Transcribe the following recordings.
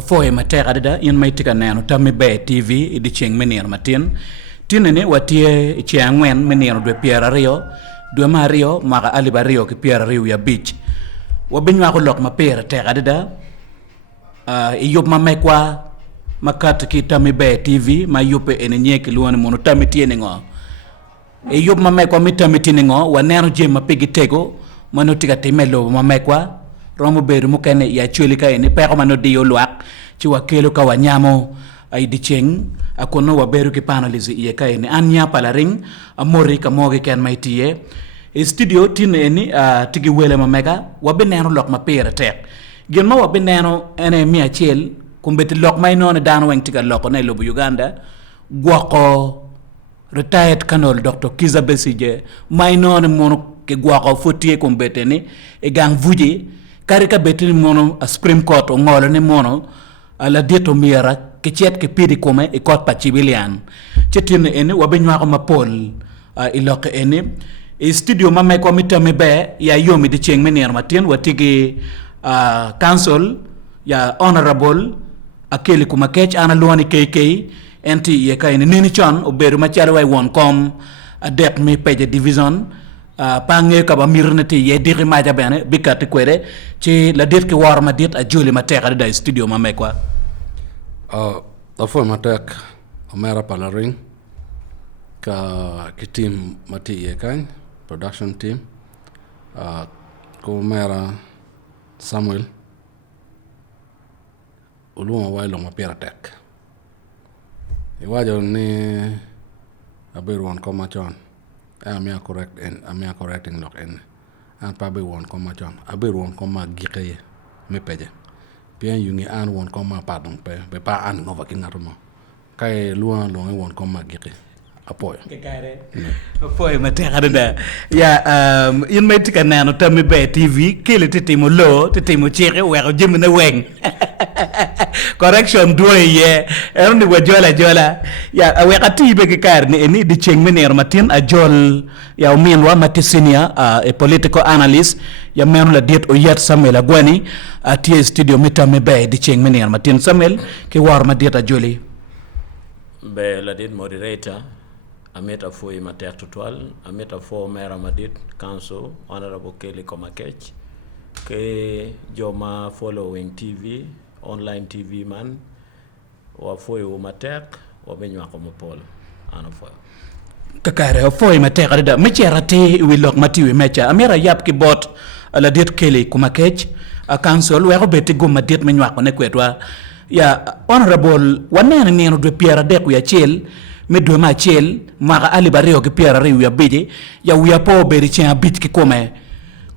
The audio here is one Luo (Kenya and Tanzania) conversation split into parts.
Foi matera da in mai tika nano tammi be TV di cheng menir matin tinene watie chiangwen menir dwe piera rio dwe mario maga aliba rio ki piera rio ya beach wabinywa ko lok ma pera tera da yob ma mekwa makat ki tammi be TV ma yope ene nyeki luone mono tammi tiene ngo yob ma mekwa mi tammi tiene ngo wanero je ma pigi tego mano tika timelo ma mekwa romo beru mukene ya chuli ka ni pero mano dio luak ci wakelo ka wanyamo ay di cheng akono wa beru ki panalize ye ka ni anya palaring amori ka mogi ken maitiye studio tin eni tigi wele ma mega wa beneno lok ma pere tek gen ma wa beneno ene mi achel kumbeti lok may non dan weng tiga lok na lobu Uganda gwako retired kanol Dr. Kiiza Besigye may non mono ke gwako fotie kumbete ni e gang vuji karika betini mono a Supreme Court o ngolo ni mono la dieto mira ke chet ke pidi kome e court pa cibilian chetine ene wabenywa ko mapol iloke ene e studio mame ko mitame be ya yomi di cheng menir matin watigi council ya honorable akeli kuma kech ana luani KK enti ye kay ni chon o beru ma chale way won kom adep mi peje division pange ka ba mirnati ye diri maja bene bikati kwere ci la dit ki war ma dit a joli ma tekade da studio ma me kwa la foi ma tek o mera palaring ka ki team mati ye kan production team ko mera Samuel uluma wailo ma pera tek e wajo ni aberu on ko ma chon I'm correct and I'm correcting look in and probably won't come my John. I be won't come my gike me peje. Bien yungi and won't come my pardon pe pa an over king atomo. Kai luan long won't come my gike. Apoy. Apoy matera da. Ya in mai tika nano tammi be TV kile titimo lo titimo chere wero jimna weng. Correction do ye erni wajola ya awekati be kar ni di cheng menir matin a jol ya minwa matisinia a political analyst ya menu la diet o yet Samuel agwani a tie studio mitame be di cheng menir matin Samuel ke war ma diet a joli be la diet moderator ameta foi mater total ameta fo mera madit council honorable Kelly Komakech ke joma following TV online TV man wa foi o matek wa benywa ko mopol ana foi kakare foi matek da mecherate wi lok mati wi mecha amera yap ki bot la det Kelly Komakech a council wa beti go madet menywa ko ne kwetwa ya honorable wanene neno de Pierre de ya chel me do ma chel maga ali barrio ke Pierre riu ya beje ya wi po beri chen bit ki kome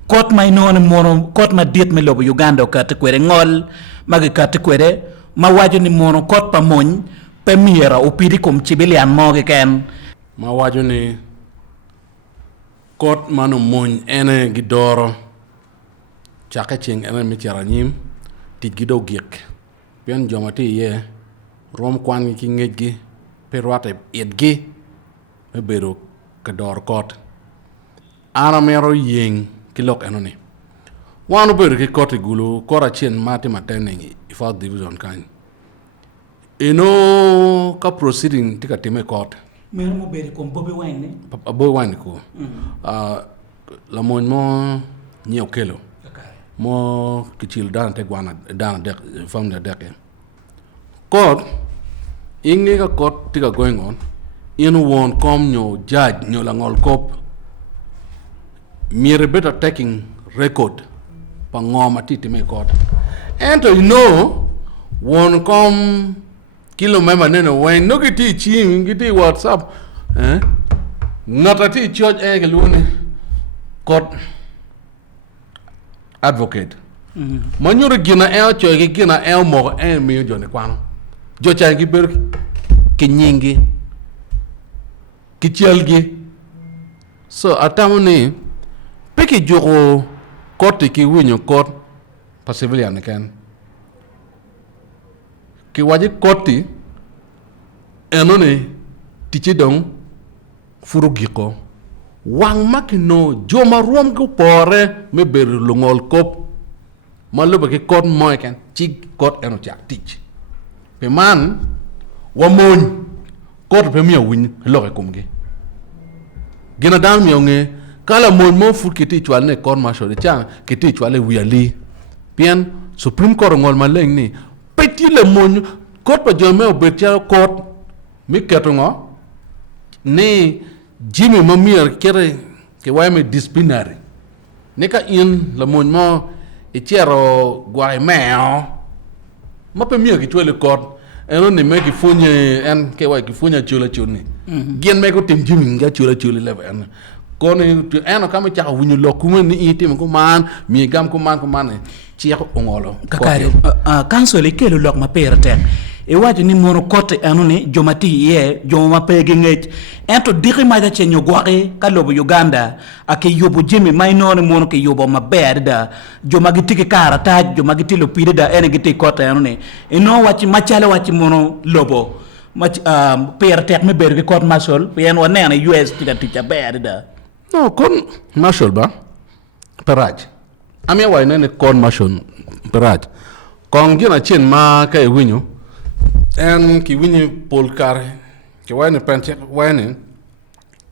kot may non mono kot ma dit me lobo Uganda ka te kwere ngol magi ka te kwere ma wajo ni mono kot pa mon pe miera o pidi kom cibilian moge ken ma wajo ni kot manu mon ene gidoro chaka ching ene mi nyim ti gido gik bien jomati ye rom kwan ki ngejgi perwate edgi me beru ka dor kot ana mero yeng kilok enoni wanu beru ki koti gulu kora chien mati matenengi ifak division kan eno ka proceeding tika time court mero mo beri kom bobi wine bobi wine ko la mon mo nyeo kelo mo kichil dan te gwana dan de fam de deke court ingi ka court tika going on in won kom nyo judge nyo la ngol kop mere better taking record pa ngoma titi me court and you know won kom kilo member neno when no giti chim giti WhatsApp ngata ti church e luni court advocate manyoro gina el choge gina el mo en mi jone kwano jo changi ber ki nyingi ki chelgi so atamuni peki jogo kote ki winyo kot pa civilian ken ki waji koti enone tichi dong furu giko wang makino joma ruom ko pore me ber lungol kop maluba ki kot moy ken chik court eno chak teach pe man wa mon court pe mi win lo ke kumge gina dan mi nge kala mon mo fu kiti chwal ne court martial cha kiti chwal wi ali pien supreme court ngol ma leng ni petit le mon court pa jome obetia court mi ketongo ni jimi mamir kere ke wame disciplinary ne ka in le mon mo e chero guai meo ma pe mi ki chwele court eno ne me ki funye en ke wa ki funya chula chuni gen me ko tim jimi nga chula chuli le en kono eno kama cha wunyu lo kuma ni itim ko man mi gam ko man chi ko ngolo kakari council ke lo lok ma perte e waji ni mono kote anu ni jomati ye joma pege ngej ento diri maja chenyo gware ka lobo Uganda ake yobo jimi mainone mono ke yobo ma berda joma gitike karata joma gitilo pide da ene gite kote anu ni eno wachi machale wachi mono lobo mach perte me berge court martial yen wane na US tida ticha berda no kon martial ba paraj amia wa ne kon martial paraj kon gina chen ma kay winyu en ki winyu polkar ke wayne penche wayne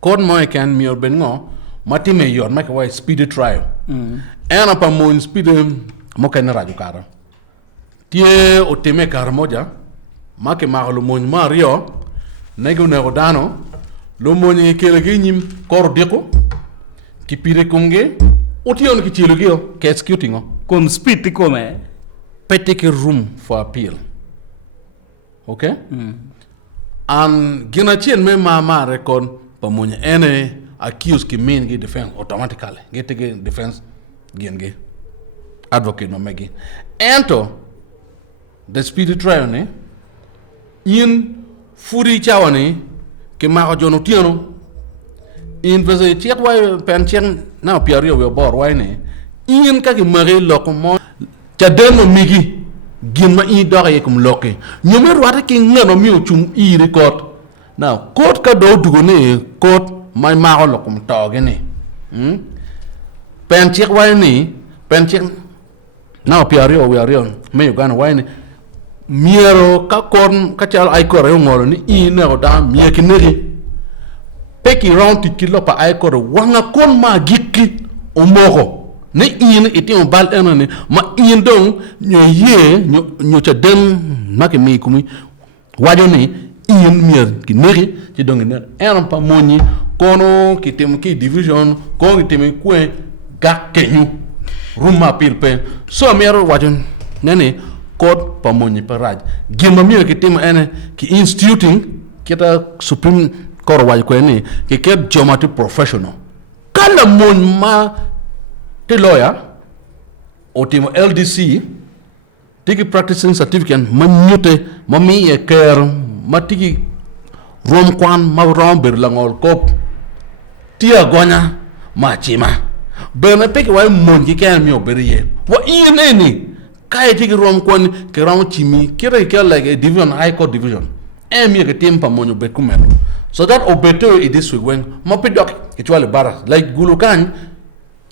kon moy kan mi orben ngo mati me yor ma ke way speed trial en apa mo speed mo kan raju kara tie o teme kar moja ma ke ma lo mo mario nego nego dano lo mo ni kele gi nyim kor deko ki pire kumge otion ki chilo gio ke executing kom speed come petike room for appeal. Okay? And gina chien me mama record pamunya ene accused ki mean gi defense automatically. Get ke defense gen advocate no megi. Ento the speedy trial ne in furi chawane ke ma ko jono tiano in vese tiak wa penchen na piario we bor wa ne in ka ki mari lokomo cha deno migi gin ma i doga yekum loke nyumer wata ki ngano mi ochum i record now court ka do dugo ne court mai ma ko lokum toge ne pen chek wa ni pen chek na piario we arion me Uganda wa ni miero ka korn ka chal ay ko re ngoro ni i ne o da mi ki neri peki round ti kilo pa ay ko wanga kon ma gikki o moko ne in iti on bal enane ma in dong nyo cha dem make me kumi wajo ni in mier ki neri ci dong ne en pa moni kono ki tem ki division ko ki tem ku ga kenyu ruma pilpe so mier wajo nene code pa moni paraj gima mier ki tem ene ki instituting kita supreme court wajo ko ni ki ket jomati professional kala mon ma the lawyer or team LDC tiki practicing certificate manyute mami e care matiki rom kwan ma romber langol kop tia gonya ma chima bena peki wa monji kan mi oberiye wa ineni kai tiki rom kwan ke rom chimi kire ke like a division high court division mi ke tempa monyo be kumero so that obeto it this week when mapidok itwale bara like gulukan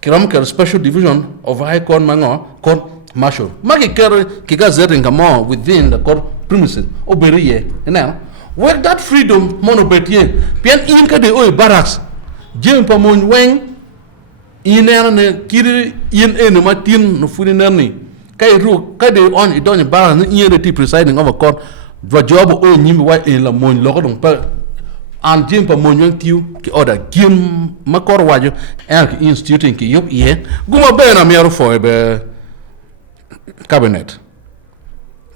kiram ker special division of high court mango court martial magi ker kiga zetting kamo within the court premises oberiye now where that freedom mono betie pian in ka de oy barracks jem pa mon weng inena ne kiri in en matin no funi nani kay ru ka de on idon barracks ni in the presiding of a court do job o nyimi wa en la mon lo ko dum pa an jim pa mon yang tiu ki order gim makor wajo en ki instituting ki yop ye guma be na miaro fo be cabinet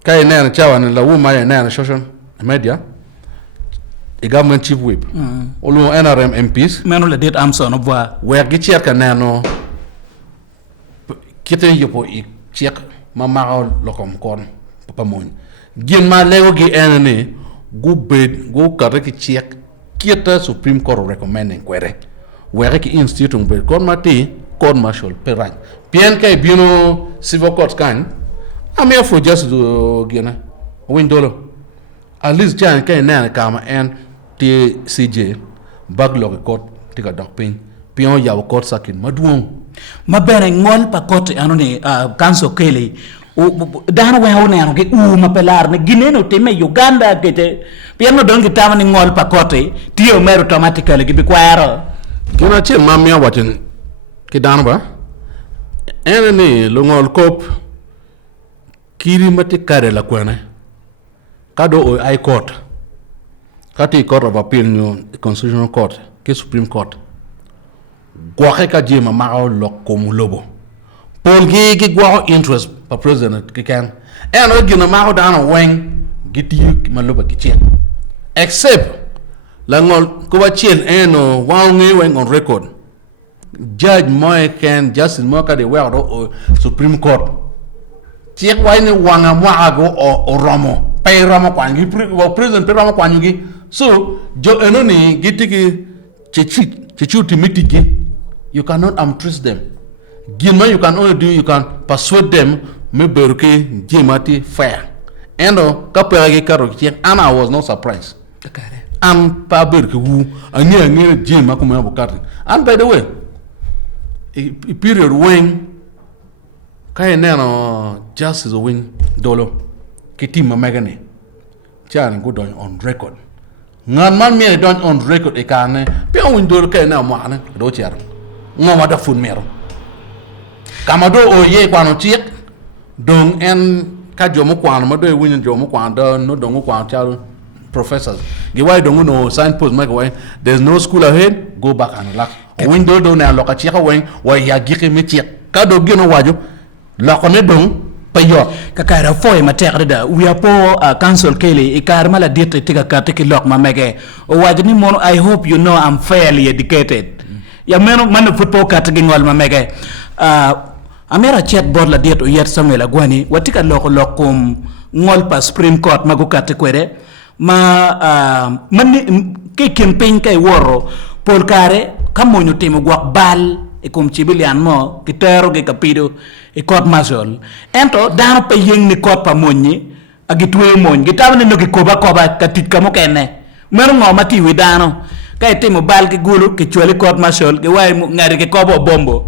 kay nena chawan la wuma ya nena social media e government chief whip olu NRM MPs meno le det amson of wa we gi cher ka neno kite yopo i chek ma maro lokom kon pa mon gim ma lego gi enene gu be gu kare ki chek kita Supreme Court recommending kwere where ki instituting be kon mati court martial peraj pien kay bino civil court kan amia for just do gena windolo at least jan kay na kama en TCJ backlog court tika dokpin pion ya court sakin maduong mabere ngol pa court anone council kele dano we hone ke ma pelar ne gineno time Uganda kete piano don ki tamani ngol pakote tio mer automatically ki bikwaro gina chen mamia watin ki dano ba enene lo ngol kop kiri mati kare la kwene kado o high court kati court of appeal new constitutional court ki supreme court gwa ka jema ma lo komu lobo pol gi gwa interest pa president ki kan eno gina ma dano wen giti ma loba ki chen except la ngol ko ba chen eno wa ngi wen on record judge moy ken justice mo ka de wa do supreme court tiek wa ni wanga mwago o romo pay romo kwa ngi president pay romo kwa ngi so jo eno ni gitiki chechuti mitiki you cannot untrace them gilma you can only do you can persuade them me beruke jemati fair endo kapere karo tiek and I was not surprised am pa berke wu anya jema kuma bukati and by the way a period when kay neno justice win dolo kitima megane chan go don on record ngan man me don on record e kane pe win dolo kay na mo ane do cher ngoma da fun mero kama do o ye kwano tiek dong en ka jomo kwano ma do win jomo kwano no dongo kwano chalo professors ge why dongo no signpost make why there's no school ahead go back and relax win do na loka tiek wen wa ya gike me tiek ka do gino wajo la ko ne dong payo kakara foy mater da we are po council kele e kar mala dit tiga karte ki lok ma mege o wajni mon I hope you know I'm fairly educated ya meno man football karte gi ngol ma mege amera chat board la dit o yet Samuel Agwani watika lokom ngol pa Supreme Court mago karte kwere ma man ke campaign kay woro pol kare kamonyo timo gwak bal e kom chibilian mo kitero ge kapido e court martial ento dano pe yeng ni court pa monni agitwe mon gitamne no gi koba katit kamo kene mer ngo mati wi dano kay timo bal ki gulu ki chwali court martial ge way ngari ke kobo bombo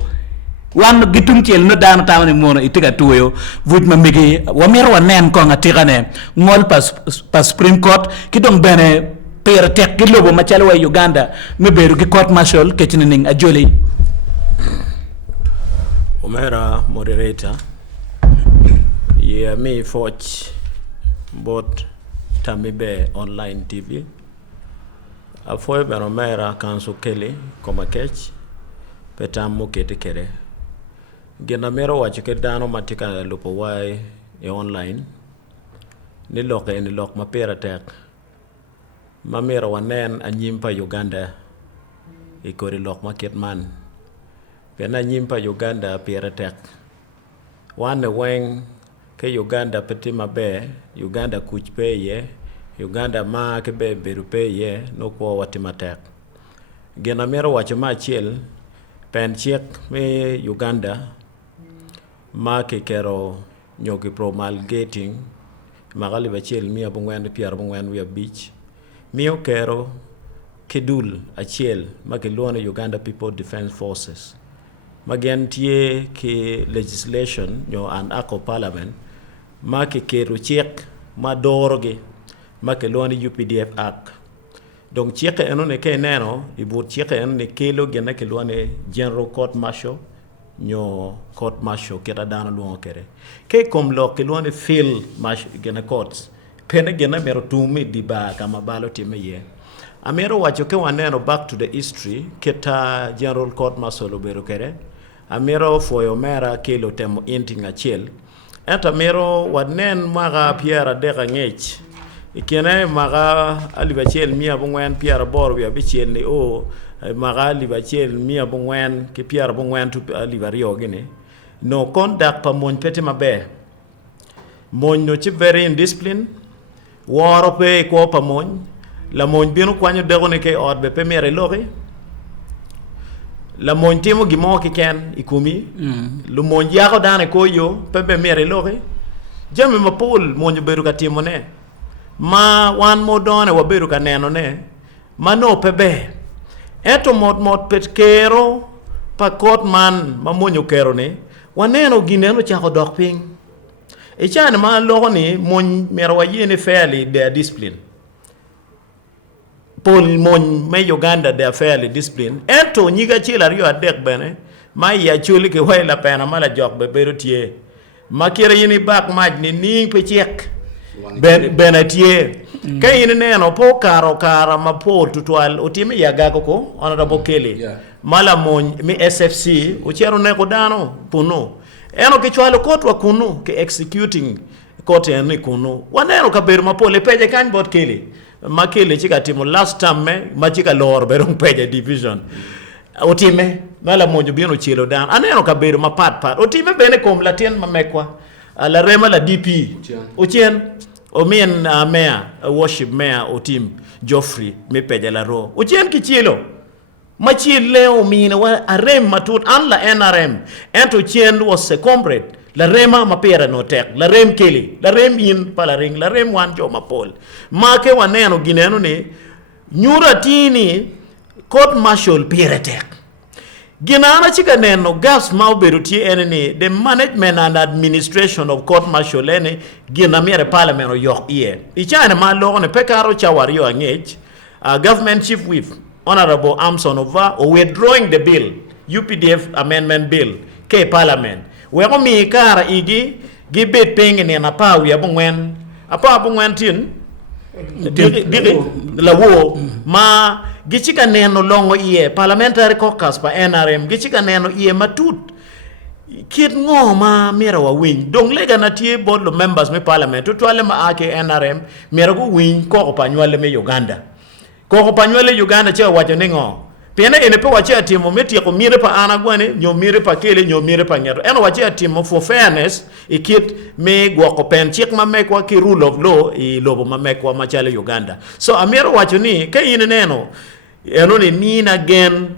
wan gitum tiel no dano tamne mono itiga tuyo vut ma migi wa mer wa nen ko ngatigane ngol pas Supreme Court ki dong bene per tek ki lobo ma chalo wa Uganda me beru ki court martial ke tinining Acholi Omera moderator me forge bot tamibe online TV afoy Omera kanso kele koma kech petam mo kete kere gena mero wacho ke dano matika lupo wai e online ni lok ma pera tek ma mero wanen anyimpa Uganda e kori lok ma ket man pena nyimpa Uganda pera tek wane weng ke Uganda peti mabe Uganda kuch pe ye Uganda ma ke be beru pe ye no ko watima tek gena mero wacho ma chiel pen chek me Uganda ma ke kero nyoki promulgating magali bachiel mia bungwen pier bungwen wi beach mio kero kedul achiel ma ke luone Uganda People Defense Forces magen tie ke legislation nyo an ako parliament ma ke kero chek ma doroge ma ke luone UPDF Act donc chek eno ne ke neno ibu chek eno ne kelo gena ke luone General Court Martial nyo court martial keta dana luongo kere ke kom lo ke luone field martial gena courts pene gena mero tumi di ba kama balo time ye amero wacho ke waneno back to the history keta General Court Martial obero kere amero foyo mera kelo temo inting achiel eta mero wanen maga piera deka ngech ikene maga alibachiel mia bungwen piera bor wi abichiel ni o maga libachiel mia bungwen ke piera bungwen tu libario gine no conduct pa mon pete mabe mon no chi very indiscipline woro pe ko pa mon la mon binu kwanyo dego ne ke od be pe mere loge la mon timo gimo ki ken ikumi lu mon yago dane ko yo pe be mere loge jame ma pol mon beru ka timo ne ma wan mo done wa beru ka neno ne ma no pe be eto mot pet kero pa court man ma monyo kero ne waneno gineno cha ko dok ping e chan ma lo ni mon mero yene fairly they are disciplined pol mon me Uganda they are fairly disciplined ento nyiga chila rio adek bene ma ya chuli ke wai la pena mala jok be berutie makira yini bak maj ni pe chek benatie kay ni neno po kara ma po tutwal utime ya gago ko honorable Kelly mala mon mi SFC uchero ne ko dano puno eno ke chwalo kotwa kunu ke executing kote ni kunu waneno ka ber ma po le peje kan bot Kelly makele chika timo last time ma chika lor berong peje division otime mala monjo bieno chilo dan aneno ka ber ma pat otime bene kom latien mamekwa la rema la DP ochien o mien mayor worship mayor otim Geoffrey me peje la ro ochien ki chilo ma chile o mina wa arem matut an la NRM ento chien was a comrade la rema ma pera no tek la rem Kelly la rem in pala ring la rem wan jo ma pol ma ke waneno gineno ni nyura tini court martial pere tek ginana chika neno gas ma oberuti eneni the management and administration of court martial ene gina mere parliament yo ye ichana ma lo ne pekaro chawari yo angech government chief whip honorable Amson Ova or withdrawing the bill UPDF amendment bill ke parliament we ko mi kara igi gibet penge ne na pa wi abungwen apa abungwen tin la wo ma gichika neno longo iye parliamentary caucus pa NRM gichika neno iye matut kit ngoma mera wa win dong lega na tie board lo members me parliament to twale ma ake NRM mera go win ko pa nywale me Uganda ko pa nywale Uganda che wacho ningo pene ene pe wache atimo meti ko mire pa ana gwane nyo mire pa Kele nyo mire pa nyato eno wache atimo for fairness ikit me gwa ko pen chik ma mekwa ki rule of law I lobo ma mekwa ma chale Uganda so amero wacho ni ke ine neno eno ni nina gen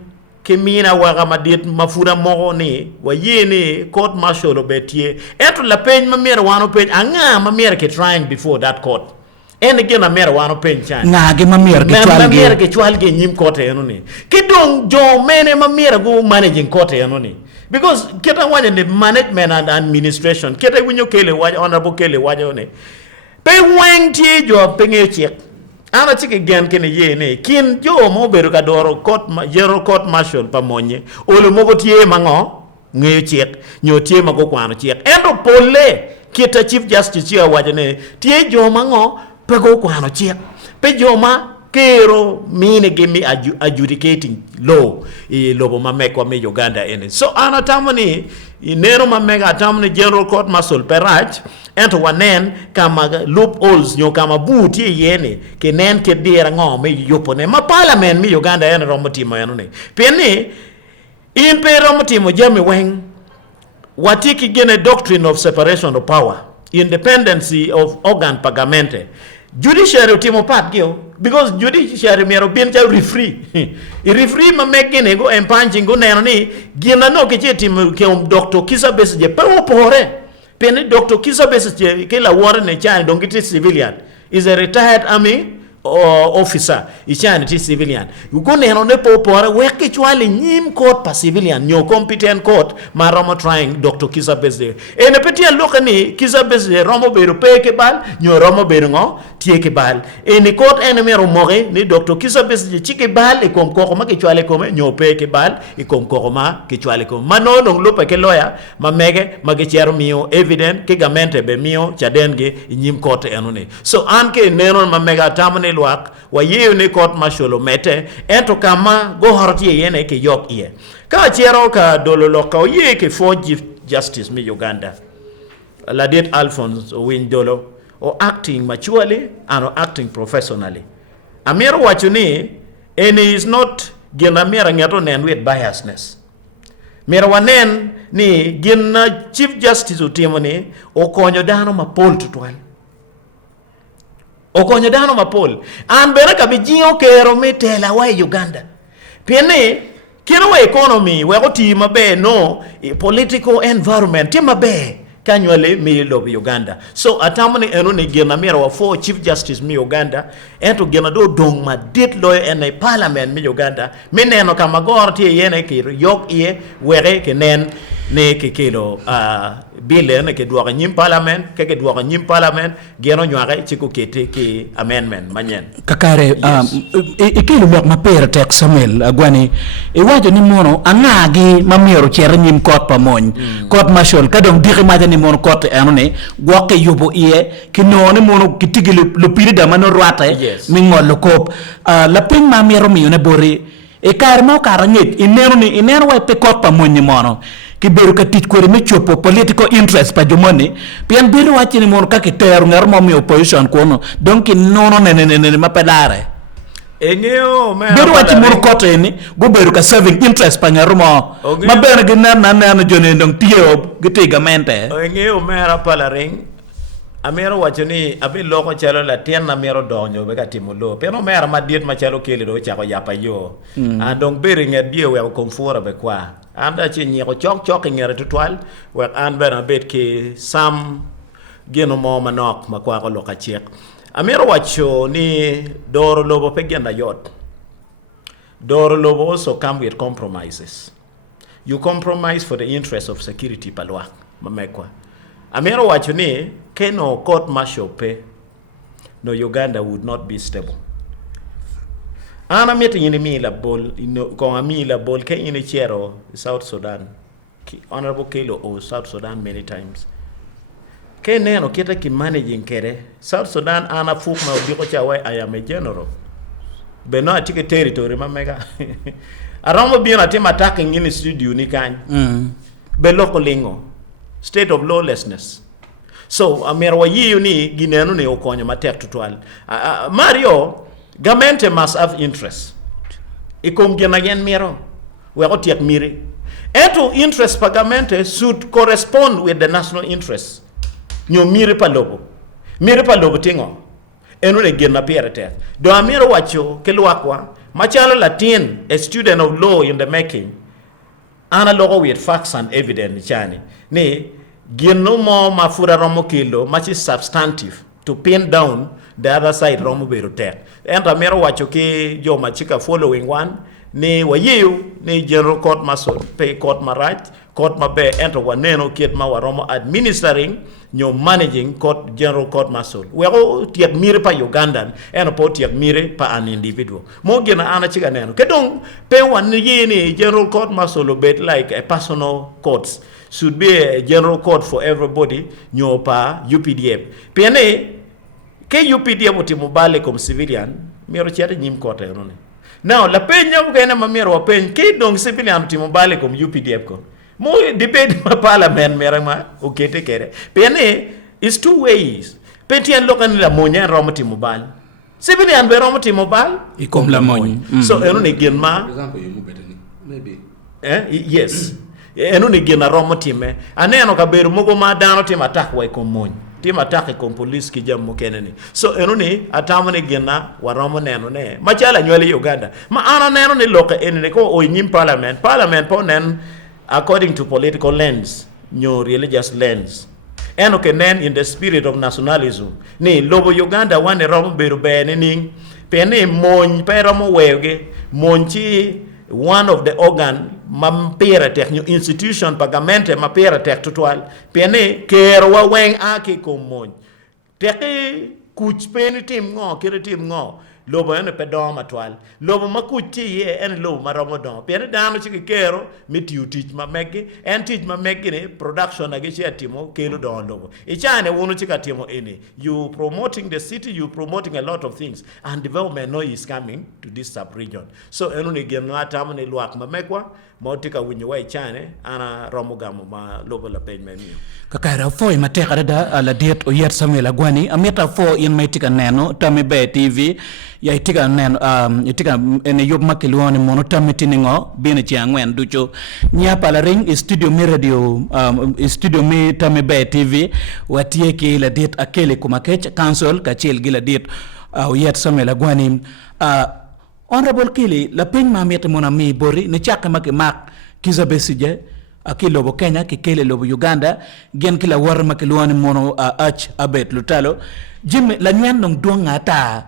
ke mina waga madit mafura mo ni wa yene court martial obetie eto la pen ma mero wano pen anga ma mero ke trying before that court en again amera wano pen chan ngage mamir ke chwalge nyim kote enoni kidong jo mene mamira go managing kote enoni because keta wanya the management and administration keta winyo Kele waja honorable Kele waja one pe wang tie jo penge chek ana chike gen kene ye ne kin jo mo beru ka doro court jero court martial pa monye ole mogo tie mango ngeyo chek nyo tie mago kwano chek endo pole keta chief justice ya waja ne tie jo mango pego kwano chek pe joma kero mine gimi adjudicating law I lobo mamekwa me Uganda ene so ana tamani inero mameka tamani general court martial perach ento wanen kama loopholes nyo kama buti yene ke nen ke dira ngome yopone ma parliament me Uganda ene romotimo ene peni in pe romotimo jami weng watiki gene doctrine of separation of power independency of organ pagamente Judicial timo part gyo because judiciary mero bien cha referee referee ma mekene go empanching go neno ni gina no ke timo ke Dr. Kiiza Besigye pe opore pe Dr. Kiiza Besigye ke la war ne cha dongiti civilian is a retired army officer ichani ti civilian you go neno ne po opore weke chwali nyim court pa civilian nyo competent court ma romo trying Dr. Kiiza Besigye ene petia lokani Kiiza Besigye romo beru peke bal nyo romo beru ngo tieke bal ene court ene mero moge ni Dr. Kiiza Besigye chike bal e kom ko ma ke chwale ko nyo peke bal e kom ko ma ke chwale ko mano dong lupa ke lawyer ma mege ma ke chero mio evident ke gamente be mio chadenge nyim court enone so anke neno ma mega tamane luak wa yeyo ne court martial mete ento kama go hortie yene ke yok iye ka chero ka dololo ka ye ke for justice me Uganda la det Alphonse win dolo or acting maturely and or acting professionally amero wachuni and is not gina mera ngato nen with biasness mera wanen ni gina chief justice utimoni o konyo dano mapol tutwan o konyo dano mapol an bere ka bijio kero metela wa Uganda piene kero economy we oti mabe no political environment ti mabe kanywale mi lo Uganda so atamani eno ne gena mera wa for chief justice mi Uganda ento gena do dong ma dit lo en parliament mi Uganda meneno kama gorti yene ki yok iye were ke nen ne ke kelo bill ne ke duwa nyim parliament ke duwa nyim parliament geno nyare ci ko kete ke amendment manyen kakare ikelo lok mapera tek Samuel agwani e wajo ni mono angagi mamero cher nyim kot pa moñ kot mashol kadong diri maja ni mono kot anone gwoke yobo iye ki none mono kitigi lo piri da mano rwate mi ngol kop la pin mamero mi ne bori e kar mo kara ngej ineno wa pe kot pa moñ ni mono ki beru ka tic kwere me chopo political interest pa jomoni pian beru wachi ni mono kaki teru ngar mo mi opposition kono donc nono ne mapedare engeo me beru wachi mono kote ni go beru ka serving interest pa ngar mo maber gi nan jone ndong tiyo gitiga mente engeo mera palaring amero wacho ni abi loko chalo la tien na mero donyo be katimo lo pero mera madiet machalo kele do chako yapa yo andong beri ngedie we komfora be kwa anda chi nyiko chok ngere tutwal we an bena bet ke sam geno mo manok makwa ko loka chek amero wacho ni doro lobo pe genda yot doro lobo also come with compromises. You compromise for the interest of security palwa mamekwa amero wacho ni keno court martial pe no Uganda would not be stable. Ana meeting in Mila Bol, con Mila Bol, Ken in Chero, South Sudan. Honorable Kelo or South Sudan many times. Ken Nano Kita ki managing Kere, South Sudan, Anna Fukma, Bikocha, I am a general. But not take a territory, Mamega. Around being a team attacking in the studio, Nikan. Beloko lingo, state of lawlessness. So, Amerwa Yuni, Guineano, Okonya, Matek to Mario. Government must have interest. Ikom again miro. We are tiak miri. Eto interest pa government should correspond with the national interest. Nyo miri pa lobo. Miri pa lobo tingo. Eno ne gen na pierete. Do amiro wacho kelwakwa. Machalo Latin, a student of law in the making. Ana logo with facts and evidence chani. Ne gen no more mafura romo kilo, much is substantive to pin down the other side romo berote. And Amero wachoke jo machika following one ni wayiu ni general court maso pay court marat court mabe enter waneno kit ma waromo administering nyo managing court general court maso we go tiak mire pa Ugandan and po tiak mire pa an individual mo gena ana chika neno kedong pe wan ni general court maso lo bet like a personal courts should be a general court for everybody nyo pa UPDF pene ke UPDF utimubale kom civilian miro chiate nyim kote rone now la penya bugena mamiro wa pen ke dong civilian utimubale kom UPDF ko mo debate ma parliament merama ukete kere pene is two ways petien lokan la monya romo timubale civilian be romo timubale ikom la moñ so eno ne genma example you betani maybe yes eno ne gena romo time aneno ka beru mogo ma dano tim attack wa ikom moñ tim attack kon police ki jam mo keneni so eno ni atamane gena waromo neno ne machala nywele Uganda ma ana neno ni loka enene ko o nyim parliament po nen according to political lens nyo religious lens eno ke nen in the spirit of nationalism ni lobo Uganda wane romo beru bene ni pene moñ pero mo wege monchi one of the organ mampera techno institution pagamente mapera tech total pene kero wa weng aki komon teki kuch pen tim ngo kire tim ngo lobo ene pedom atwal lobo makuti ye en lobo maromo don pene dano chiki kero mitiu tich mamegi en tich mamegi ne production agi chia timo kelo don lobo ichane wonu chika timo ene you promoting the city, you promoting a lot of things and development no is coming to this sub region so enu ni gen ngata amne luak mamekwa motika winyo wa ichane ana romo gamo ma lobo la page memi kakara foi mateka da la diet o yet Samuel Agwani ameta fo in maitika neno tami be TV ya itika neno itika ene yob makilwoni mono tami tiningo bine chi angwen ducho nyapa la ring studio mi radio studio mi tami be TV watie ki la diet akele kumakech council kachel gila diet o yet Samuel Agwani honorable Kili la ping mamete mona mi bori ne chaka make mak Kiiza Besigye akilo bo Kenya kikele lobo Uganda gen kila war makelwani mono ach abet lutalo jim la nyan nong duanga ta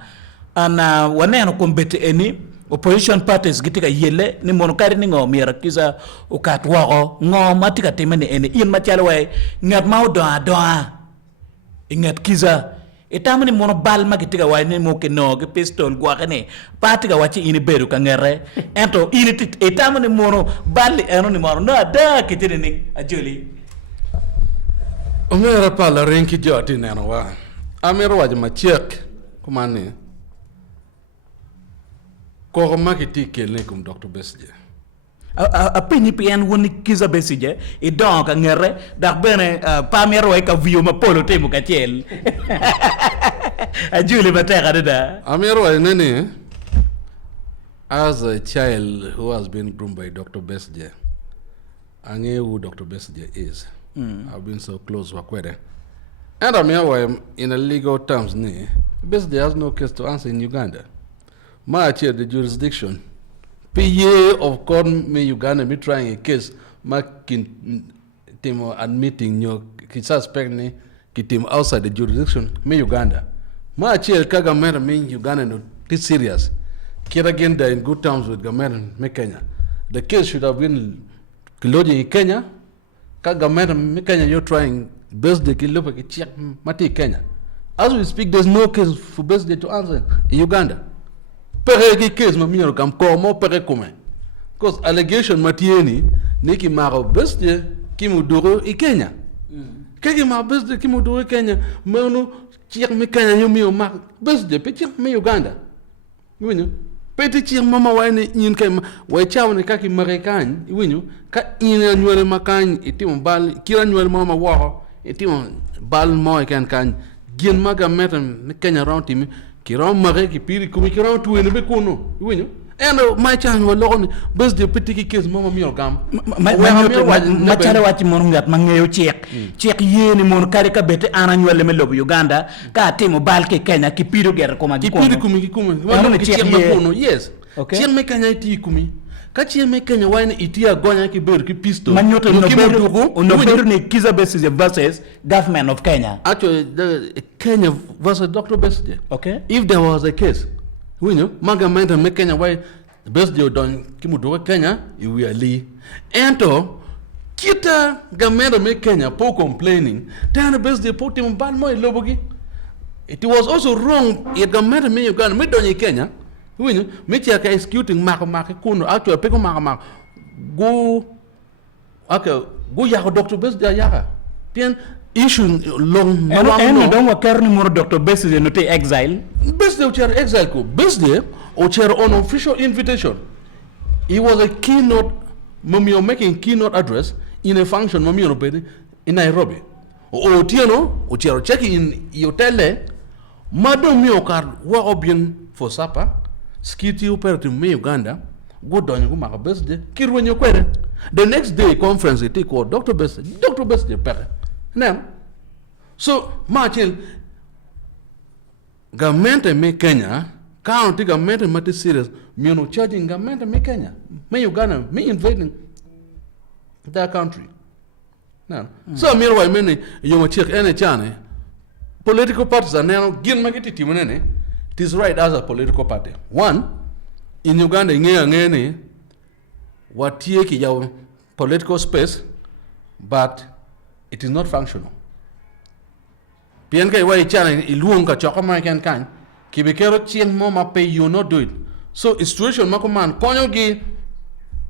ana waneno kombete eni opposition parties gitika yele ni mono kari ni ngo mira Kiiza ukat wako ngo matika timani ene in machalo way ngat mau doa ingat Kiiza etama ni mono bal magitika way ni mo ke no ke pistol gwa kane patika wachi ini beru kangere ento ini etama ni mono bal eno ni mono no da kitini ni Acholi omera pala renki joti neno wa amero waje machiek kumani ko makiti kelne kum Dr. Besigye a penyi pian woni Kiiza Besigye e donc ngere dak bene pamero way ka view ma polo temu ka tiel Acholi batera da amero wa nene as a child who has been groomed by Dr. Besigye I knew who Dr. Besigye is. I've been so close with Kwede. And I'm here in a legal terms, Besigye has no case to answer in Uganda. My chair, the jurisdiction. PA of court me Uganda, me trying a case, my team admitting your suspect me team outside the jurisdiction, me Uganda. My chair, Kagamera me Uganda, no, this serious. Kiragenda in good terms with Gamera, me Kenya. The case should have been Kilodi in Kenya, Kagamera, Kenya, you're trying Besigye Kilopa Kichak Mati Kenya. As we speak, there's no case for Besigye to answer in Uganda. Pere case mamiro kam ko mo pere come. Because allegation matieni niki maro Besigye kimuduro i Kenya. Kegi ma Besigye kimuduro i Kenya, mano chik me Kenya yomi o ma Besigye pe chik me Uganda. Winyo. Peti chik mama waine nyin kay way chawne kaki Marekani, winyo ka ina nyole makany itimo bal kira nyole mama waro itimo bal mo kan gien maga metam ne Kenya round timi kira mare ki piri kumi kira tuene be kono winyo eno my chan wo logoni Besigye peti ki case mama mi gam ma chare wati mon ngat ma ngeyo chek yeni mon kare ka bete ana nyole me lobu Uganda ka timo bal ke Kenya ki piro ger ko ma ki piri kumi wano ki chek ma kono yes okay chek me Kenya ti kumi ka chek me Kenya wine itia gonya ki ber ki pistol manyoto no beru ni Kiiza Besigye versus government of Kenya. Actually the Kenya versus Dr. Besigye. Okay, If there was a case, we know, Magamenta make Kenya why the Besigye done Kimudo Kenya, you will leave. Ento, Kita Gamenta make Kenya po complaining, then the Besigye put him bad more lobogi. It was also wrong, yet Gamenta me Uganda, me don't Kenya, we know, me chaka executing Maka Kuno, actually, Peko Maka go, okay, go Yaka Dr. Besigye Yaka. Then, issue long and don't work carry more Dr. Besigye no te exile. Besigye chair exile ko. Besigye o chair on official invitation. He was a keynote Mamio making keynote address in a function Mamio pedi in Nairobi. O tiano o chair check in yotele madam mio card wa obien for supper skiti operative me Uganda go down go maka Besigye kirwenyo kwere. The next day conference it called Dr. Besigye pere. Now, so Martin government me Kenya, county government mati serious, me no charging government me Kenya, me Uganda, me invading that country. Now, so meanwhile many you check any channel, political parties are now gin magiti timunene. It is right as a political party. One, in Uganda ngene what take your political space, but it is not functional. PNK why challenge iluonga chokoma kan kibikero chien mo ma pay you not do it. So situation makoman konyo gi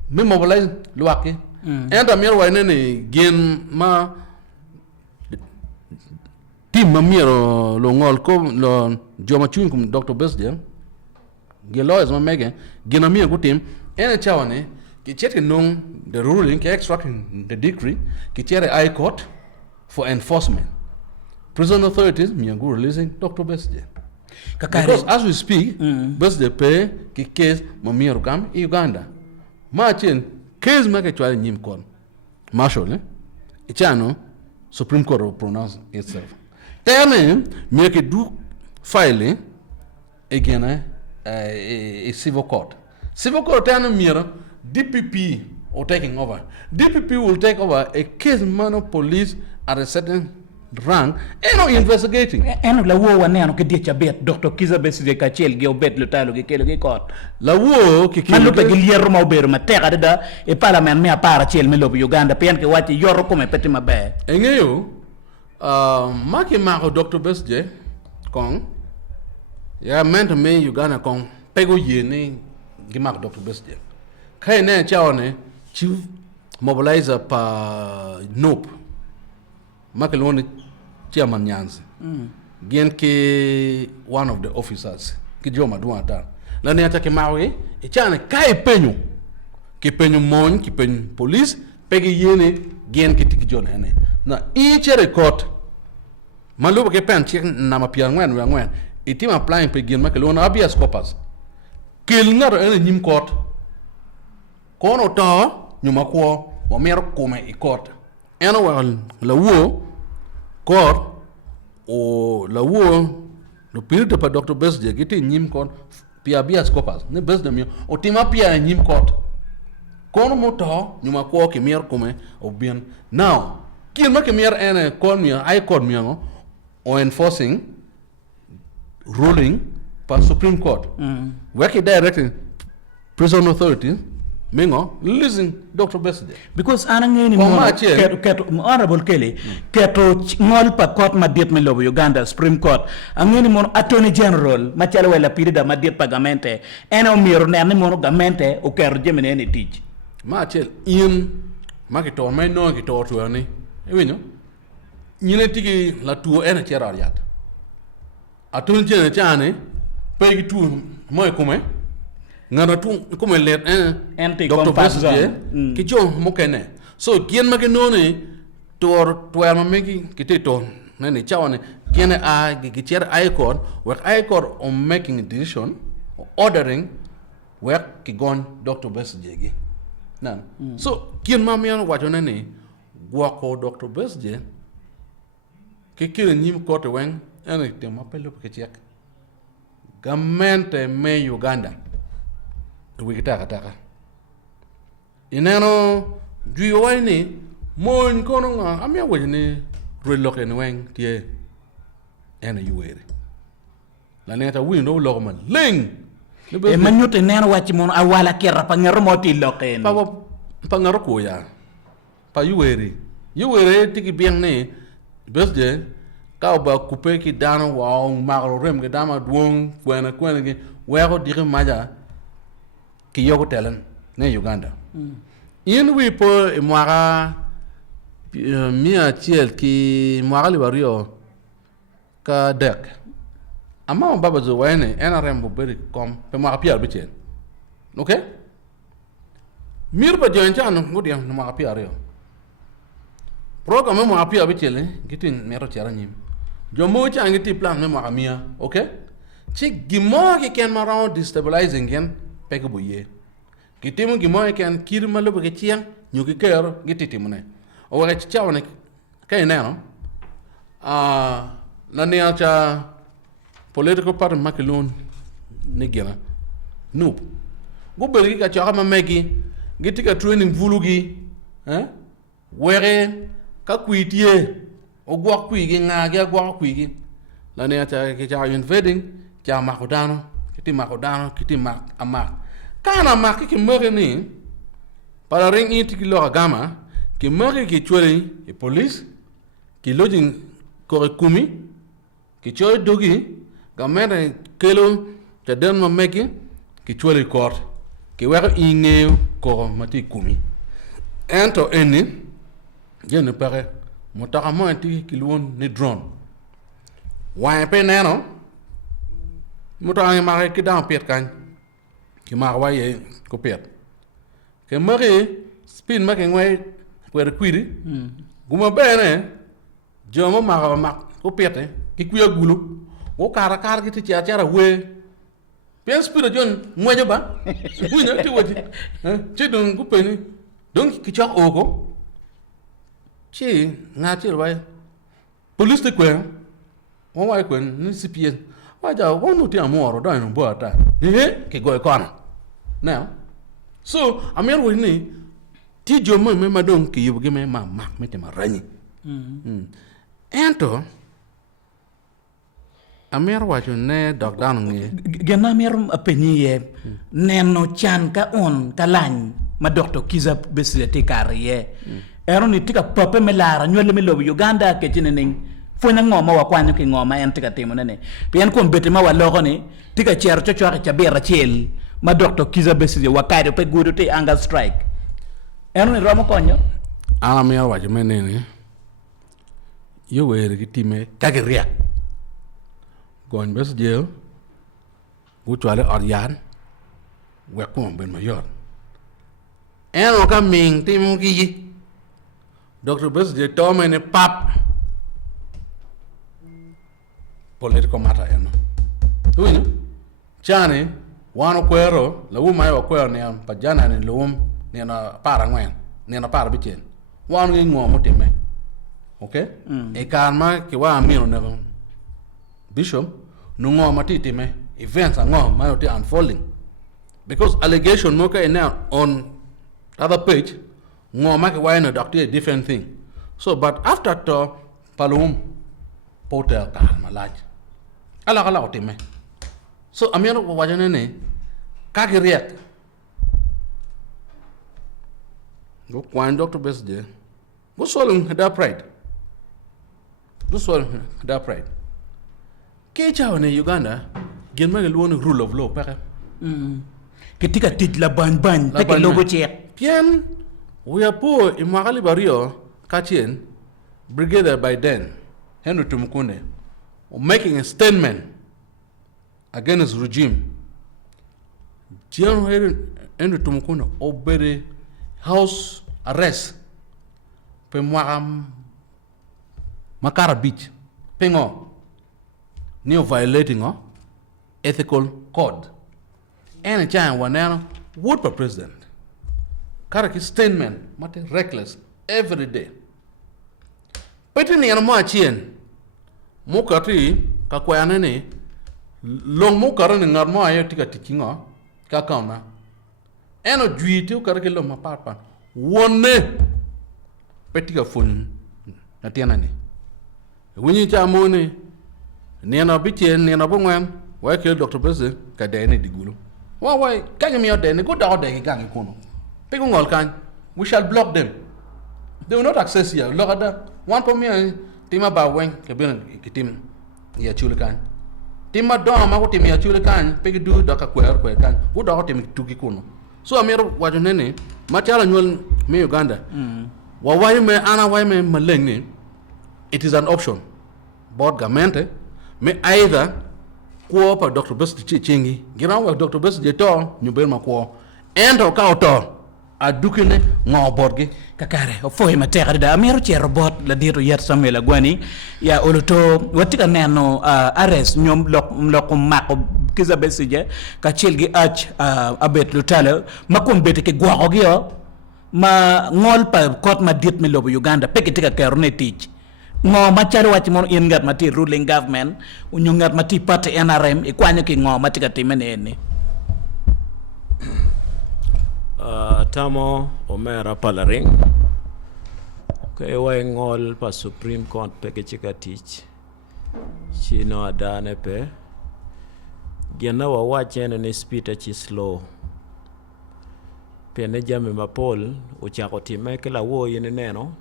me mobilize luake. And amir wa nene gen ma team mamiro lo ngol ko lo joma chun kum Dr. Besigye ge lawyers ma mege gen amir go team ene chawane ki chete nong the ruling ki extracting the decree ki chere high court for enforcement. Prison authorities miangu releasing Dr. Besigye. Because as we speak, Besigye pay ki case mamiro gam Uganda. Martin case make actually nyim kon. Marshal ichano Supreme Court will pronounce itself. Then make it do filing again a civil court. Civil court then mirror DPP or taking over. DPP will take over a case man of police at a certain rang eno investigating eno la wo wane ano ke dia chabet Dr. Kiiza Besigye ka chel ge obet lo talo ge kelo ge kot la wo ki man lo pe ge lier ma ober ma tega da e parliament me apara chel me lo Uganda pen ke wati yoro ko me peti ma be engeyo maki mako Dr. Besigye kong ya mento me Uganda kong pego yene gi mako Dr. Besigye kai ne chaone chief mobilizer pa nope maki lone chairman Nyanzi gen ke one of the officers ki joma duata la ne atake mawe e chane kai penyu ki penyu mon ki penyu police pegi yene gen ki tiki jone ene na chere court maluba ke pen chek na mapia ngwen itim applying pe gen maki lone habeas corpus kil ngaro ene nyim court kono ta nyuma ko o mer kuma i court eno wal la wo court o la wo no pirite pa Dr. Besigye giti nyim court pia habeas corpus ne bes de mi o tima pia nyim court kono mo ta nyuma ko ke mer kuma o bien now kin ma ke mer ene kon mi ai court mi o enforcing ruling pa Supreme Court work directing prison authority mingo listen Dr. Besigye because ana ngeni mo keto honorable Kelly keto ngol pa court madit me lobo Uganda Supreme Court angeni mo attorney general machalo wala pirida madit pagamente eno miro ne ani mo gamente o kero jemene ne teach machel in makito me no kito to ani winyo nyine tigi la tuo ene chera yat attorney general chane pegi tu moy kume ngana tu comme let Dr. Besigye ki jo mokene so kien ma ke noni tor ma megi kite ton nani chawane kene a gi cher icon work icon on making a decision ordering work ki gon Dr. Besigye gi nan so kien ma mi an wacho nani gwako Dr. Besigye ke kire nyim kote wen ene te ma pelo ke chek gamente me Uganda wikitaka inano juyo waini mon kono nga amya wajini reloke ni weng tie ena yuwere la neta windo loko man ling e manyote neno wachi mon awala kera pa ngero moti loken pa ngaro ko ya pa yuwere tiki biang ne Besigye ka ba coupe ki dano wa magro rem ke dama duong kwena ki wego diri maja ki yogo telen ne Uganda in wi po mwara mia tiel ki mwara libario ka dek ama baba zo wene ena rembo beri kom pe mwara piar bichen okay mir ba jonja no ngodiam no mwara piar yo program mo mwara piar bichele gitin mero tiara nyim jomo cha ngiti plan me mwara mia okay chi gimo ki ken mara destabilizing gen peke buye kitimo gimo ken kirma lo ke chiang nyuki kero gititimune o wa chawane kay neno na ne acha political party makilon ne gena nup go beri ka cha ma megi gitika training vulugi were ka kuitie o gwa kuigi nga ga gwa kuigi la ne acha ke cha invading cha makodano kiti mak amak kana mak ki mori ni para ring it ki lo gama ki mori ki chori e police ki lodging kore kumi ki chori dogi gamere kelo te den ma meki ki chori court ki wer inge ko mati kumi ento eni je ne pare motaka mo anti ki luon ni drone wa pe neno mutang ma ki dan pet kan ki ma wa ye ko pet ke mari spin ma ke ngwe wer kwiri guma bene jomo ma ko pet ki kuya gulu o kara kar ki ti cha we pen spin jon ngwe ba wunya ti woti ti don ku peni don ki cha ogo chi nga ti wa police de kwen o wa kwen ni cps waja wonu ti amoro do no bota ke go kon now so amer we ni ti jomo me madon ke yugi me ma me te marani ento Amir wacho ne dok dan ngi gena mer apenye neno chan ka on kalany ma Dr. Kiiza Besigye te kariye ero ni tika pope melara nywele melo Uganda ke chineng fona ngoma wa kwanyo ki ngoma en tika timo nene pien ko mbete ma walogo ni tika cher chocho cha bera chel ma Dr. Kiiza Besigye wakade pe gudo te anga strike ero ni romo konyo Amir wacho menene yo were ki time kagiriak Gon Besigye guchwale oryan wekum ben mayor eno ka ming tim gi Dr. Besigye to mene pap political matter eno tuino chane wano kwero la wuma yo kwero ne pa jana ne lum ne na para ngwen ne na para bichen wano ngi ngo mutime okay e karma ki wa amiro ne bishop no ngo matitime events ngo mayote unfolding because allegation mo ka now on other page ngo make why no doctor a different thing so but after to palum portal karma laj ala otime so amiro wajane ne kagiriak go kwan Dr. Besigye go solong da pride Kecha ne Uganda gen ma luon rule of law pare ketika tij la ban teke logo che Bien we are poor in Magali Barrio Kachien Brigadier by then Henry Tumukune making a statement against regime General Henry Tumukune obey house arrest pe Makara Beach pengo new violating ethical code any time when would for president karaki statement mate reckless every day peti ni mo achien mukati ka kwayane ni long mukara ni ngar mo ayo tika tikingo ka kauna eno juiti karaki lo mapapa wonne peti ka fun na tiana ni winyi chamone nena bichen nena bongwan wa ke Dr. Besigye ka dene digulu wa kanya mi odene go da odene gang ikono pe ko ngol kan we shall block them they will not access here logada one for me tima ba wen ke ben kitim ya chulkan tima do ma ko tim ya chulkan pe du do ka kwer kan go do tim tuki kono so amero wajo nene machala nyol me Uganda wa wai me ana wai me maleng it is an option board government me either ko pa Dr. Besigye chingi girawa Dr. Besigye to nyubel mako endo ka auto adukine ngo borgi kakare foi matera da amero che robot la diro yet Samuel Agwani ya oloto watika neno arrest nyom lok mako Kiiza Besigye ka chilgi ach abet lutalo makum bete ke gwago gyo ma ngol pa kot ma dit me lobo Uganda pekitika karone teach ngo macharo wach mon in ngat mati ruling government unyo ngat mati party NRM ikwanyo ki ngo matika timene ni tamo omera palaring ke way ngol pa Supreme Court peke chika teach chino adane pe gena wa wachene ni speed chi slow pe ne jame mapol uchako time kila wo yene neno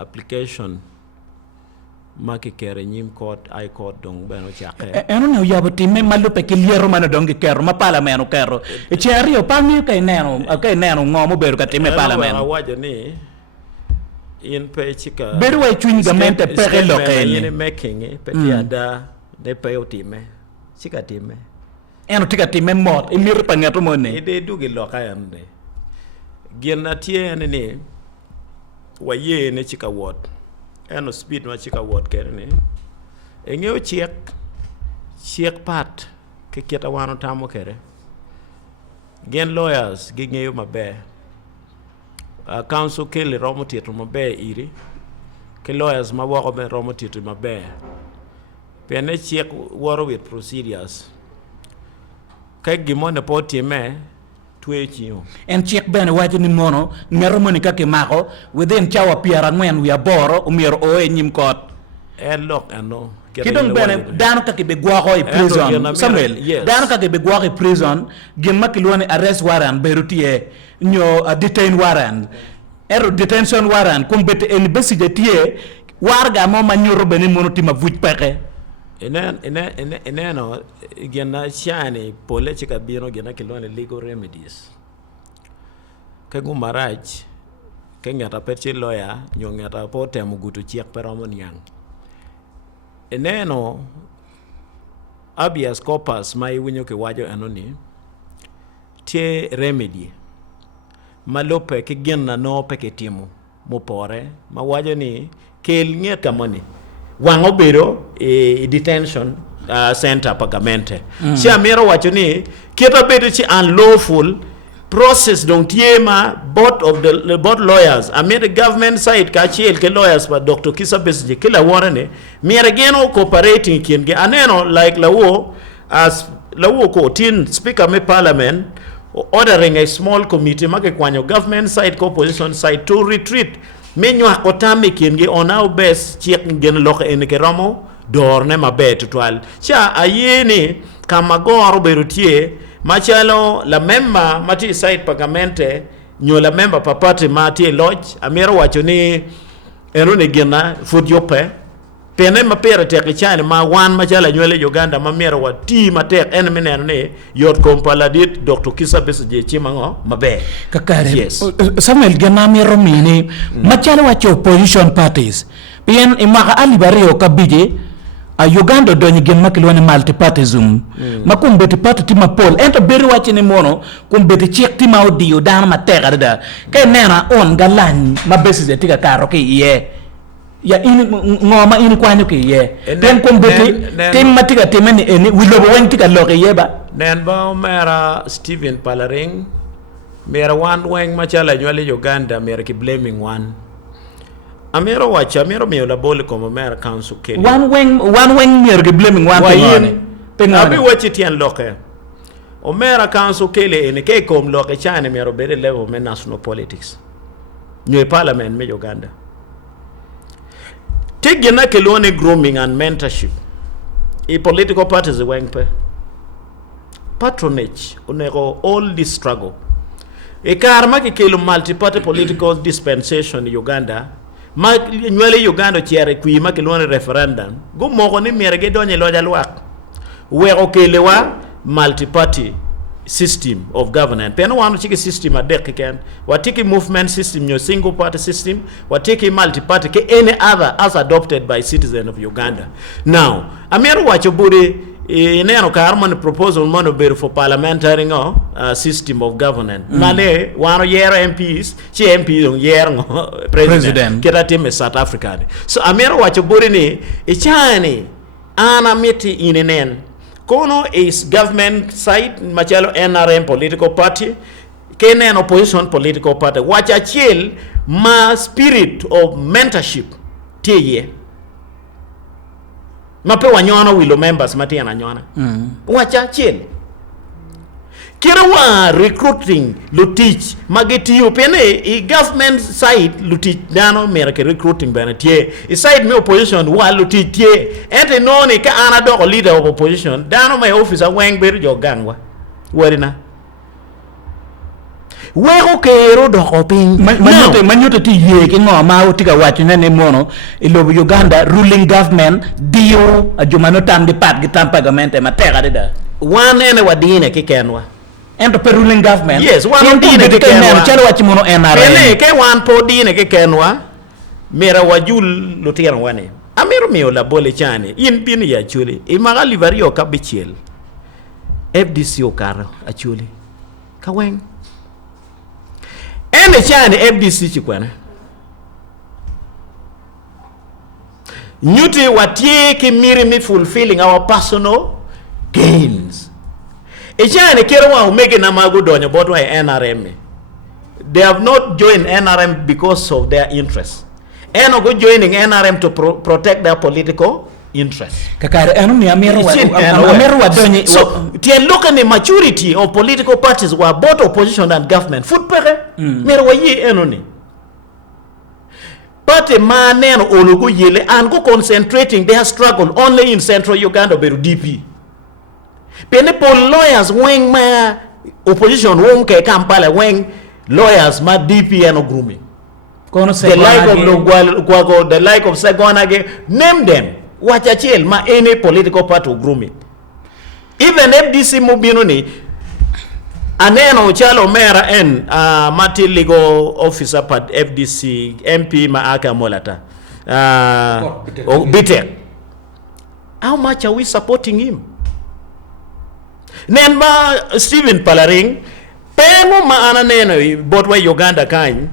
application maki kere nyim court I court dong beno chake eno ne yabo time malupe ki liero mano dongi kero ma palameno kero e cherio pangi kay neno ngomo beru ka time palameno wajo ni in pe chika beru way chuny gamente pere lokeni in making peti ada de pe otime chika time eno tika time mot imir pangato mone ide dugi lokayande gena tie ni waye ne chika wot eno speed ma chika wot kere ni engeo chiek pat ke keta wano tamo kere gen lawyers gingeo mabe council kele romo tieto mabe iri ke lawyers ma wako be romo tieto mabe pene chiek woro with procedures ka gimone poti me Twechio. En chik bene wacho ni mono ngero moni kake mako within chawa piara ngwen wi aboro umiero o nyim kot. Look ano. Kidong bene dano kake be gwako e prison Samuel. Yes. Dano kake be gwako e prison gin makilwane arrest warrant berutie nyo detain warrant. Detention warrant kumbete en Besigye tie warga mo manyoro bene mono tima vuj peke. Eneno gena shani politika bino gena kilone legal remedies. Kegu maraj kengata pechi lawyer nyongata pote mugutu chiek peramon yang. Eneno habeas corpus mai winyo ke wajo anoni tie remedy malope ke gena no peke timu mopore ma wajo ni kel nget kamoni wango biro detention center pagamente si amero wacho ni kita bedo chi unlawful process dong tiema both lawyers amere government side ka chiel ke lawyers pa Dr. Kiiza Besigye kila warane mere geno cooperating kienge aneno like lawo ko tin speaker me parliament ordering a small committee make kwanyo government side ko opposition side to retreat menyo akotame kienge on our best chiek gen loke en ke ramo dorne mabet twal cha ayeni kama goro berutie machalo la member mati side pagamente nyo la member papati mati lodge amero wacho ni erone gena fudyope pene mapera tek chane ma wan machala nywele Uganda mamero wa ti matek en meneno ne yot kompaladit Dr. Kiiza Besigye chimango mabe kakare yes. Samuel gena mero mini machala wacho opposition parties bien imaka alibario kabije a Uganda donyi gen makilwane multipartism makumbeti party tima poll ento beri wachi ni mono kumbeti chek tima audio dana mateka da kay nena on galan mabesi tika karo ke ye ya ini ngoma ini kwanyo ke ye ten kumbeti tim matika timeni eni wilobo wantika loke ye ba nen ba mera Stephen Palaring mera wan weng machala nywele Uganda mera ki blaming one amero wacha amero mi la bole como mera council ke one wing mera ki blaming one thing abi wachi tian loke o mera council kele ene ke kom loke chane mero bere level me national politics new parliament me Uganda tigena kelone grooming and mentorship e political parties wengpe patronage onego all this struggle e karma ke kelo multi-party political dispensation in Uganda ma nywele Uganda chiere kwi ma kelone referendum go moko ni merge donye loja lwak we okelewa multi-party system of governance peno wanu chiki system adek ken watiki movement system your single party system watiki multi-party ke any other as adopted by citizens of Uganda now amero wacho buri ineno ka harmony proposal mono beru for parliamentary system of governance mane wano yero MPs chi MP dong yero president kera time South Africa so amero wacho buri ni ichani ana miti inenen kono is government side machalo NRM political party kenen opposition political party wacha chiel ma spirit of mentorship tiye mape wanyona wilo members matiana nyona wacha chiel kira wa recruiting lutich magetiyo pene i government side lutich dano merake recruiting bana tie i side me opposition wa lutich tie ente noni ka ana doko leader of opposition dano my officer weng ber jogangwa warina wego kero doko ping manyote ti yeke ngoma utika wachi nene mono ilobo Uganda ruling government dio ajumano tamdi pat gitampa gamente mateka dida one ene wadine kikenwa ento per ruling government yes one dine ke kenwa chalo wachi mono NRM pene ke one po dine ke kenwa mera wajul lutira wane amero mio la bole chane in bini ya Acholi imaga livario kabichiel FDC okaro Acholi kaweng ene chane FDC chikwana nyuti watie ke miri me fulfilling our personal gains echane kero wa umege na magu donyo botwa NRM they have not joined NRM because of their interest eno go joining NRM to protect their political interest. Kakare anu ni Ameru wa donyi. So, look at the maturity of political parties who are both opposition and government. Food pere, Meru wa ye enoni. Party manen olugu yele and go concentrating their struggle only in central Uganda beru DP. Penepol lawyers weng ma opposition wong ke Kampala weng lawyers ma DP and Ogrumi. The like of Lugwago, the like of Segwanage, name them. Wachachel ma any political party Ogrumi. Even FDC Mubinoni, aneno chalo mera en mati legal officer pat FDC MP Maaka Molata. Bitter. How much are we supporting him? Nenma Stephen Palaring, pengo maana neno botwa Uganda kain.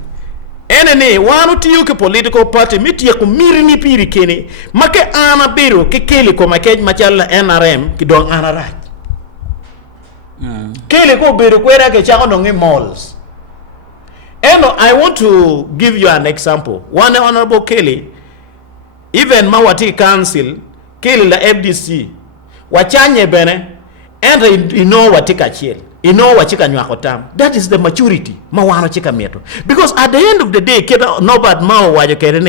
Enene wanu tiyuke political party miti ya kumiri ni piri kene make ana biro kekele ko make machala NRM kidong ana raj. Kele ko biro kwera ke chako nongi malls. And I want to give you an example. One honorable Kelly, even Mawati Council, Kelly la FDC, wachanye bene, and you know what take a chill. You know what you can. That is the maturity. Because at the end of the day,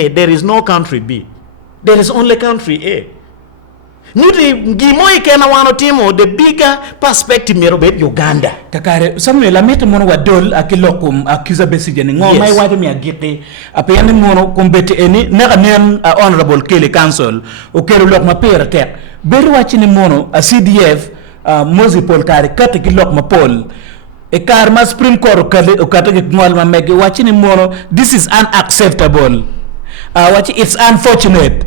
there is no country B. There is only country A. The bigger perspective mirobet Uganda. Kakare Samuel ameta mono wadol akilokum Kiiza Besigye ngoma mai wado mi agite apeyani mono kumbete eni naganen honorable Kelly council okero lok mapera tek beru wachini mono a CDF Mozi Paul kari kata ki lok ma Paul e kar ma Supreme Court kata ki ngol ma mege wachini mono this is unacceptable wachi it's unfortunate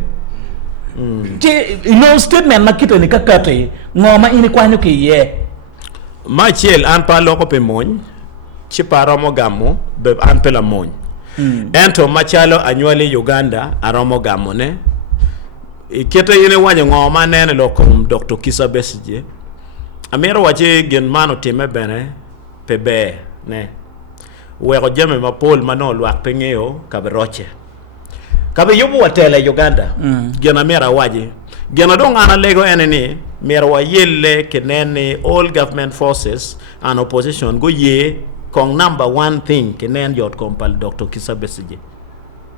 you know statement makito ni kakate ngoma ini kwanyo ki ye Michael an pa loko pe mon chi paromo gamo be an pe la mon ento machalo anywali Uganda aromo gamo ne ikete yene wanya ngoma nene loko Dr. Kiiza Besigye Amero wache gen mano time bene pebe ne wego jeme ma Paul mano luak pengeo kabe roche kabe yobu watele Uganda gena mera waje gena dong ana lego eneni mera wa yelle kenene all government forces and opposition go ye kong number one thing kenen yot kompal Dr. Kiiza Besigye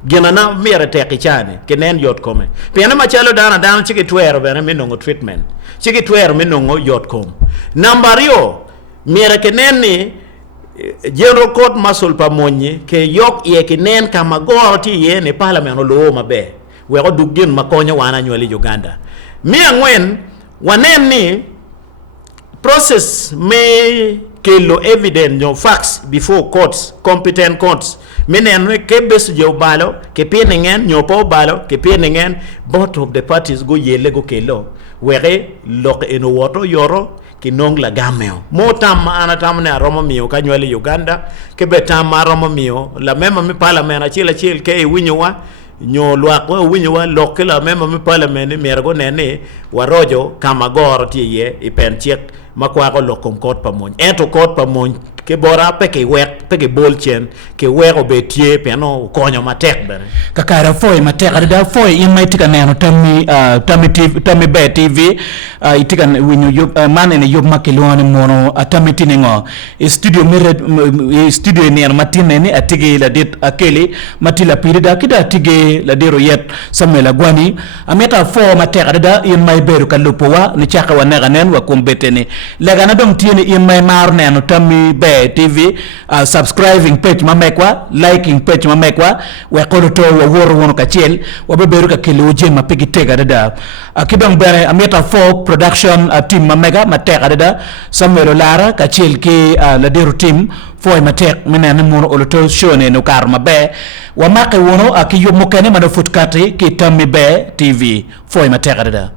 gena na mera teki chane kenen yot kome pena machalo dana chiki twero bene minongo treatment chiki twero minongo yot kom number yo mera keneni General Court Masul Pamonye ke yok ye kenen kama goroti ye ne parliament lo mabe we go dugin makonya wana nywali Uganda mi angwen wanen ni process me kelo evidence no facts before courts competent courts menen ke Besigye balo ke penengen nyopo balo ke penengen both of the parties go yele go kelo were lok eno woto yoro kinong la gameo motam ana tamne aroma mio kanywali Uganda ke betam aroma mio la mema mi parliament achila chil ke winyowa nyo lwako winyowa lokela mema mi parliament mergo nene warojo kama gor tie ipenchiek makwako lokom court pamon eto court pamon ke bora peke wek peke bolchen ke wero betie piano konyo matek bere kakara foi matek da foi in mai tika neno tami be TV itika winyo yob mane ne yob makilwane mono atami tiningo studio mere studio ne matine ne atige la det akele matila pirida kida atige la dero yet Samuel Gwani ameta fo matek da in mai beru kalupowa ni chaka wananen wa kumbetene lagana dong tiene in mai mar neno tami be TV subscribing page mamekwa liking page mamekwa we kodo to wa woro wono kachel wa beberu ka kilo je mapigi tega dada akidong bere ameta for production team mamega mateka dada Samuel Lara kachel ki la deru team foi matek menene mono oloto shone no karma be wa make wono akiyo mokane mano futkati ki Tami Be TV foi mateka dada